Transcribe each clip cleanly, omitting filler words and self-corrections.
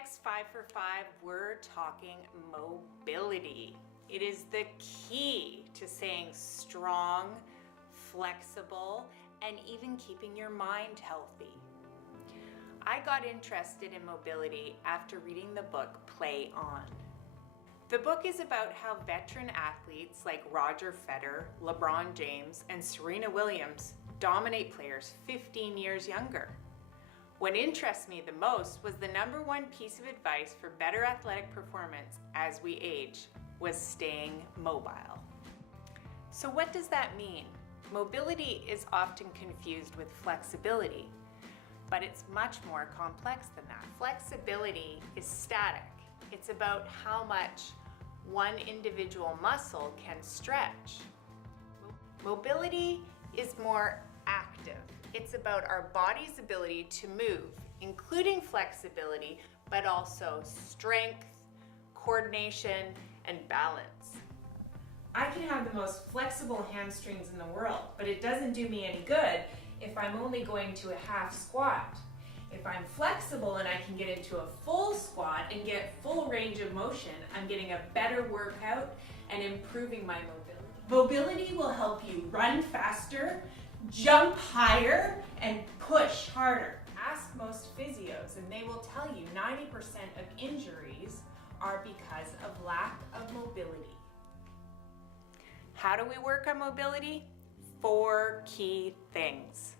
next 5 for 5, we're talking mobility. It is the key to staying strong, flexible, and even keeping your mind healthy. I got interested in mobility after reading the book Play On. The book is about how veteran athletes like Roger Federer, LeBron James, and Serena Williams dominate players 15 years younger. What interests me the most was the #1 piece of advice for better athletic performance as we age was staying mobile. So what does that mean? Mobility is often confused with flexibility, but it's much more complex than that. Flexibility is static. It's about how much one individual muscle can stretch. Mobility is more active. It's about our body's ability to move, including flexibility, but also strength, coordination, and balance. I can have the most flexible hamstrings in the world, but it doesn't do me any good if I'm only going to a half squat. If I'm flexible and I can get into a full squat and get full range of motion, I'm getting a better workout and improving my mobility. Mobility will help you run faster, jump higher, and push harder. Ask most physios and they will tell you 90% of injuries are because of lack of mobility. How do we work on mobility? 4 key things.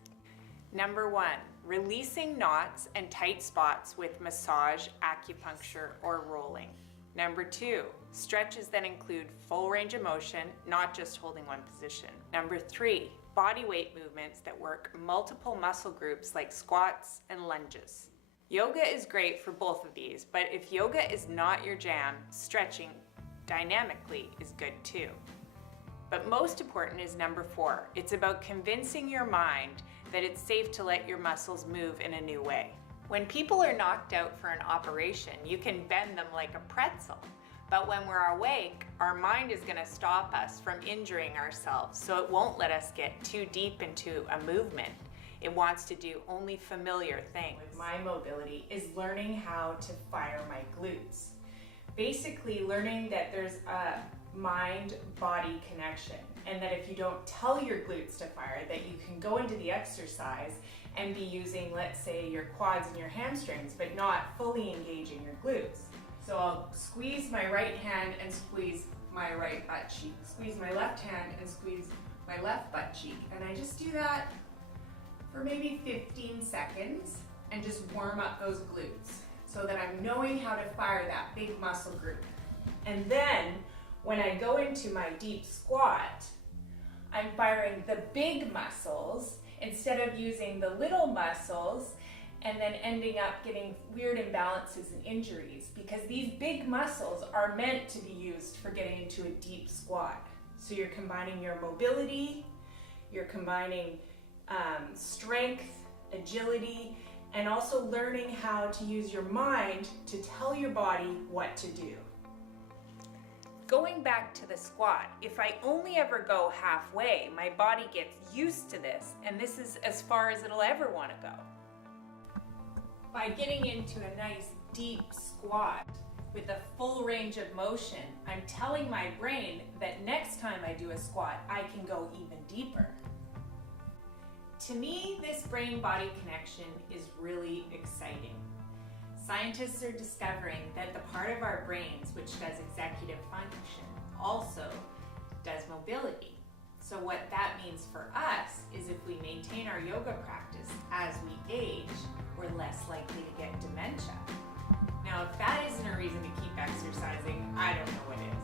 #1, releasing knots and tight spots with massage, acupuncture, or rolling. #2, stretches that include full range of motion, not just holding one position. #3, body weight movements that work multiple muscle groups like squats and lunges. Yoga is great for both of these, but if yoga is not your jam, stretching dynamically is good too. But most important is #4. It's about convincing your mind that it's safe to let your muscles move in a new way. When people are knocked out for an operation, you can bend them like a pretzel. But when we're awake, our mind is going to stop us from injuring ourselves, so it won't let us get too deep into a movement. It wants to do only familiar things. With my mobility is learning how to fire my glutes. Basically learning that there's a mind-body connection, and that if you don't tell your glutes to fire, that you can go into the exercise and be using, let's say, your quads and your hamstrings, but not fully engaging your glutes. So I'll squeeze my right hand and squeeze my right butt cheek, squeeze my left hand and squeeze my left butt cheek, and I just do that for maybe 15 seconds and just warm up those glutes so that I'm knowing how to fire that big muscle group. And then when I go into my deep squat, I'm firing the big muscles instead of using the little muscles and then ending up getting weird imbalances and injuries, because these big muscles are meant to be used for getting into a deep squat. So you're combining your mobility, you're combining strength, agility, and also learning how to use your mind to tell your body what to do. Going back to the squat, if I only ever go halfway, my body gets used to this, and this is as far as it'll ever want to go. By getting into a nice deep squat with a full range of motion, I'm telling my brain that next time I do a squat, I can go even deeper. To me, this brain-body connection is really exciting. Scientists are discovering that the part of our brains which does executive function also does mobility. So what that means for us is if we maintain our yoga practice as we age, we're less likely to get dementia. Now, if that isn't a reason to keep exercising, I don't know what is.